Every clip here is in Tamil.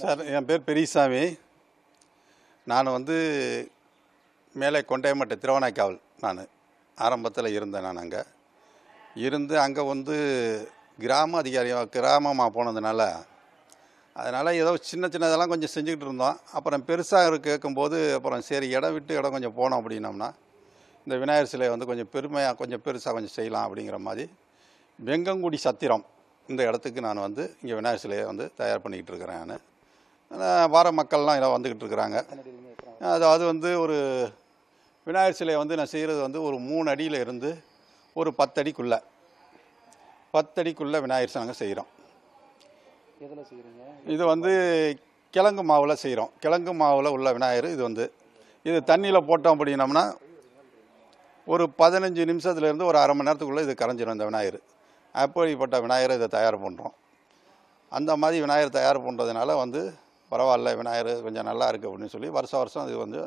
சார், என் பேர் பெரியசாமி. நான் மேலே கொண்டையம்பட்டு திருவானைக்காவல் நான் ஆரம்பத்தில் இருந்தேன். நான் அங்கே இருந்து கிராமமாக போனதுனால அதனால் ஏதோ சின்னதெல்லாம் கொஞ்சம் செஞ்சுக்கிட்டு இருந்தோம். அப்புறம் பெருசாக கேட்கும்போது அப்புறம் சரி இடம் விட்டு இடம் கொஞ்சம் போனோம் அப்படின்னோம்னா இந்த விநாயகர் சிலையை கொஞ்சம் கொஞ்சம் பெருசாக கொஞ்சம் செய்யலாம் அப்படிங்கிற மாதிரி வெங்கங்குடி சத்திரம் இந்த இடத்துக்கு நான் இங்கே விநாயகர் சிலையை தயார் பண்ணிக்கிட்டு இருக்கிறேன். நான் வார மக்கள்லாம் இதில் வந்துக்கிட்டு இருக்கிறாங்க. அதாவது ஒரு விநாயகர் சிலையை நான் செய்கிறது ஒரு 3 அடியில் இருந்து ஒரு 10 அடிக்குள்ளே விநாயகர் சிலை நாங்கள் செய்கிறோம். இது கிழங்கு மாவில் செய்கிறோம். கிழங்கு மாவில் உள்ள விநாயகர் இது தண்ணியில் போட்டோம் அப்படின்னோம்னா ஒரு 15 நிமிஷத்துலேருந்து ஒரு அரை மணி நேரத்துக்குள்ளே இது கரைஞ்சிடும் இந்த விநாயகர். அப்படிப்பட்ட விநாயகரை இதை தயார் பண்ணுறோம். அந்த மாதிரி விநாயகர் தயார் பண்ணுறதுனால பரவாயில்ல, விநாயகர் கொஞ்சம் நல்லா இருக்குது அப்படின்னு சொல்லி வருஷம் இது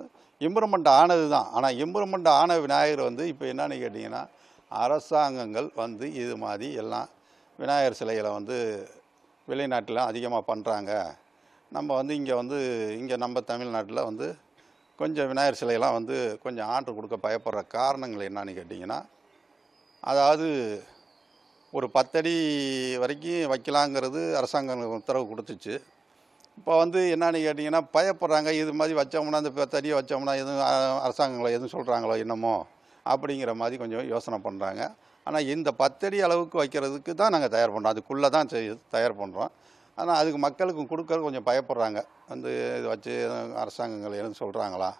இம்ப்ரூவ்மெண்ட் ஆனது தான். ஆனால் இம்ப்ரூவ்மெண்ட் ஆன விநாயகர் இப்போ என்னன்னு கேட்டிங்கன்னா, அரசாங்கங்கள் இது மாதிரி எல்லாம் விநாயகர் சிலைகளை வெளிநாட்டில் அதிகமாக பண்ணுறாங்க. நம்ம இங்கே நம்ம தமிழ்நாட்டில் கொஞ்சம் விநாயகர் சிலையெல்லாம் கொஞ்சம் ஆர்டர் கொடுக்க பயப்படுற காரணங்கள் என்னன்னு கேட்டிங்கன்னா, அதாவது ஒரு 10 அடி வரைக்கும் வைக்கலாங்கிறது அரசாங்கம் உத்தரவு கொடுத்துச்சு. இப்போ என்னன்னு கேட்டிங்கன்னா பயப்படுறாங்க. இது மாதிரி வச்சோம்னா இந்த 10 அடியை வச்சோம்னா எதுவும் அரசாங்கங்களை எதுவும் சொல்கிறாங்களோ என்னமோ அப்படிங்கிற மாதிரி கொஞ்சம் யோசனை பண்ணுறாங்க. ஆனால் இந்த 10 அடி அளவுக்கு வைக்கிறதுக்கு தான் நாங்கள் தயார் பண்ணுறோம். அதுக்குள்ளே தான் தயார் பண்ணுறோம். ஆனால் அதுக்கு மக்களுக்கு கொடுக்கறது கொஞ்சம் பயப்படுறாங்க. இது வச்சு அரசாங்கங்கள் எதுவும் சொல்கிறாங்களா,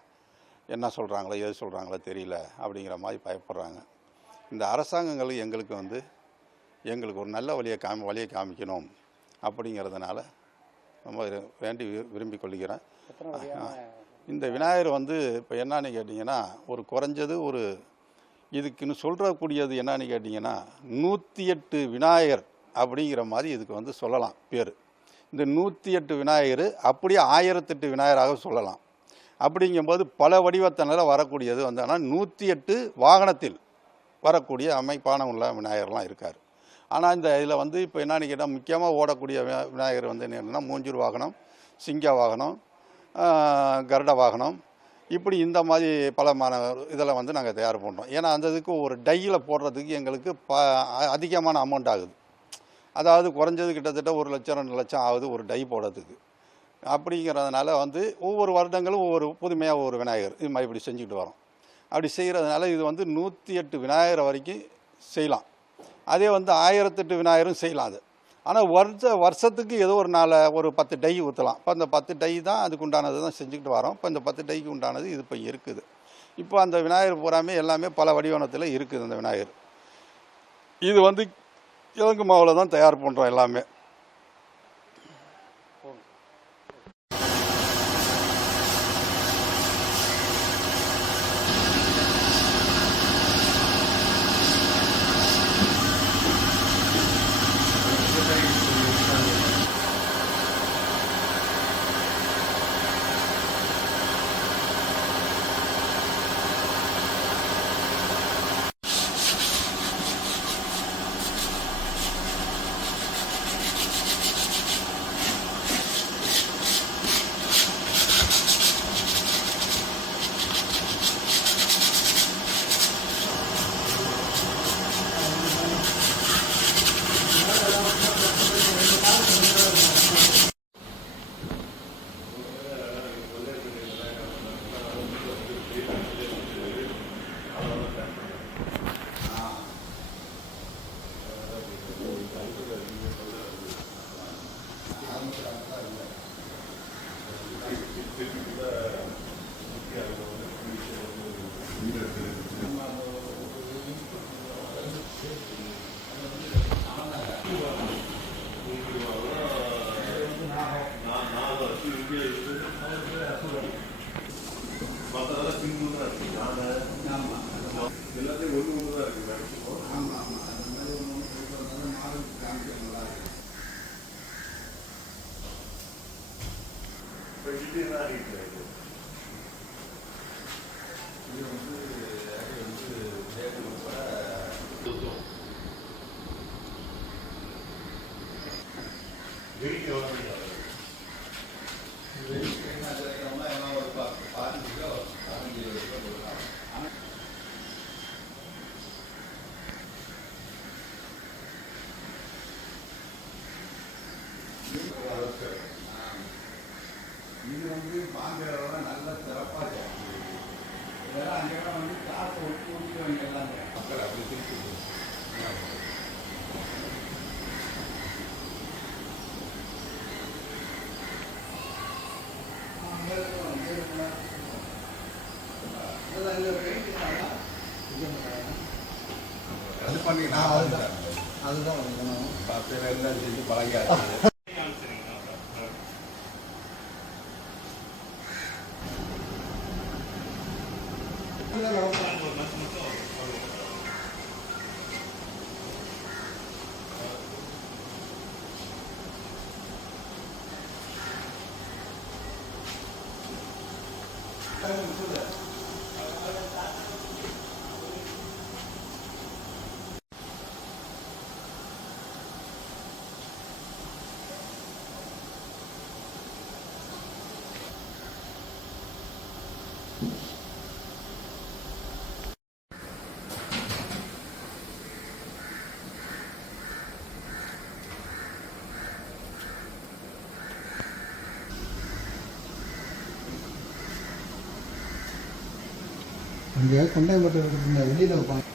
என்ன சொல்கிறாங்களோ எது சொல்கிறாங்களோ தெரியல அப்படிங்கிற மாதிரி பயப்படுறாங்க. இந்த அரசாங்கங்கள் எங்களுக்கு ஒரு நல்ல வழியை காமிக்கணும் அப்படிங்கிறதுனால ரொம்ப விரும்பிக் கொள்கிறேன். இந்த விநாயகர் இப்போ என்னன்னு கேட்டிங்கன்னா ஒரு குறைஞ்சது இதுக்குன்னு சொல்கிறக்கூடியது என்னன்னு கேட்டிங்கன்னா 108 விநாயகர் அப்படிங்கிற மாதிரி இதுக்கு சொல்லலாம் பேர். இந்த 108 விநாயகர் அப்படியே 1008 விநாயகராக சொல்லலாம். அப்படிங்கும்போது பல வடிவத்தினால் வரக்கூடியது ஆனால் 108 வாகனத்தில் வரக்கூடிய அமைப்பான உள்ள விநாயகர்லாம் இருக்கார். ஆனால் இந்த இதில் இப்போ என்னன்னு கேட்டால் முக்கியமாக ஓடக்கூடிய விநாயகர் என்னென்னா மூஞ்சூர் வாகனம், சிங்க வாகனம், கருட வாகனம், இப்படி இந்த மாதிரி பலமான இதில் நாங்கள் தயார் பண்ணுறோம். ஏன்னா அந்த இதுக்கு ஒரு டையில் போடுறதுக்கு எங்களுக்கு அதிகமான அமௌண்ட் ஆகுது. அதாவது குறைஞ்சது கிட்டத்தட்ட 1 லட்சம் 2 லட்சம் ஆகுது ஒரு டை போடுறதுக்கு. அப்படிங்கிறதுனால ஒவ்வொரு வருடங்களும் ஒவ்வொரு புதுமையாக ஒரு விநாயகர் இது மாதிரி இப்படி செஞ்சுக்கிட்டு வரோம். அப்படி செய்கிறதுனால இது 108 விநாயகர் வரைக்கும் செய்யலாம். அதே 1008 விநாயகரும் செய்யலாம். அது ஆனால் வருஷத்துக்கு ஏதோ ஒரு 10 டை ஊற்றலாம். இப்போ அந்த 10 டை தான் அதுக்கு உண்டானது தான் செஞ்சுக்கிட்டு வரோம். இப்போ இந்த 10 டைக்கு உண்டானது இது இப்போ இருக்குது. இப்போ அந்த விநாயகர் பூராமே எல்லாமே பல வடிவத்தில் இருக்குது. அந்த விநாயகர் இது கிழங்கு மாவில் தான் தயார் பண்ணுறோம் எல்லாமே. இது வந்து வாங்குறதோட நல்ல சிறப்பாக இருக்கும். இதெல்லாம் அங்கே வந்து காசை ஒட்டி ஒட்டி எல்லாமே மக்கள் அப்படி திருப்பி அது பண்ணிக்கலாம். அதுதான் பத்து எல்லாம் செஞ்சு பழகியாச்சு. அங்கே கொண்டாயப்பட்ட வெளியில் வைப்பாங்க.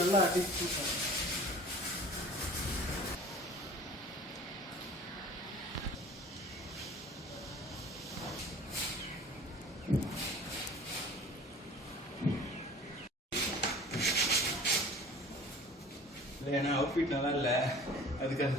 நல்லா அடிச்சு இல்லை, ஏன்னா அவுட்ஃபிட் நல்லா இல்லை, அதுக்காக.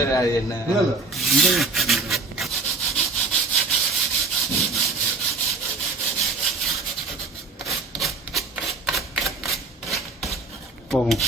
சரி அது என்ன இல்லை இல்லை இந்த போகும்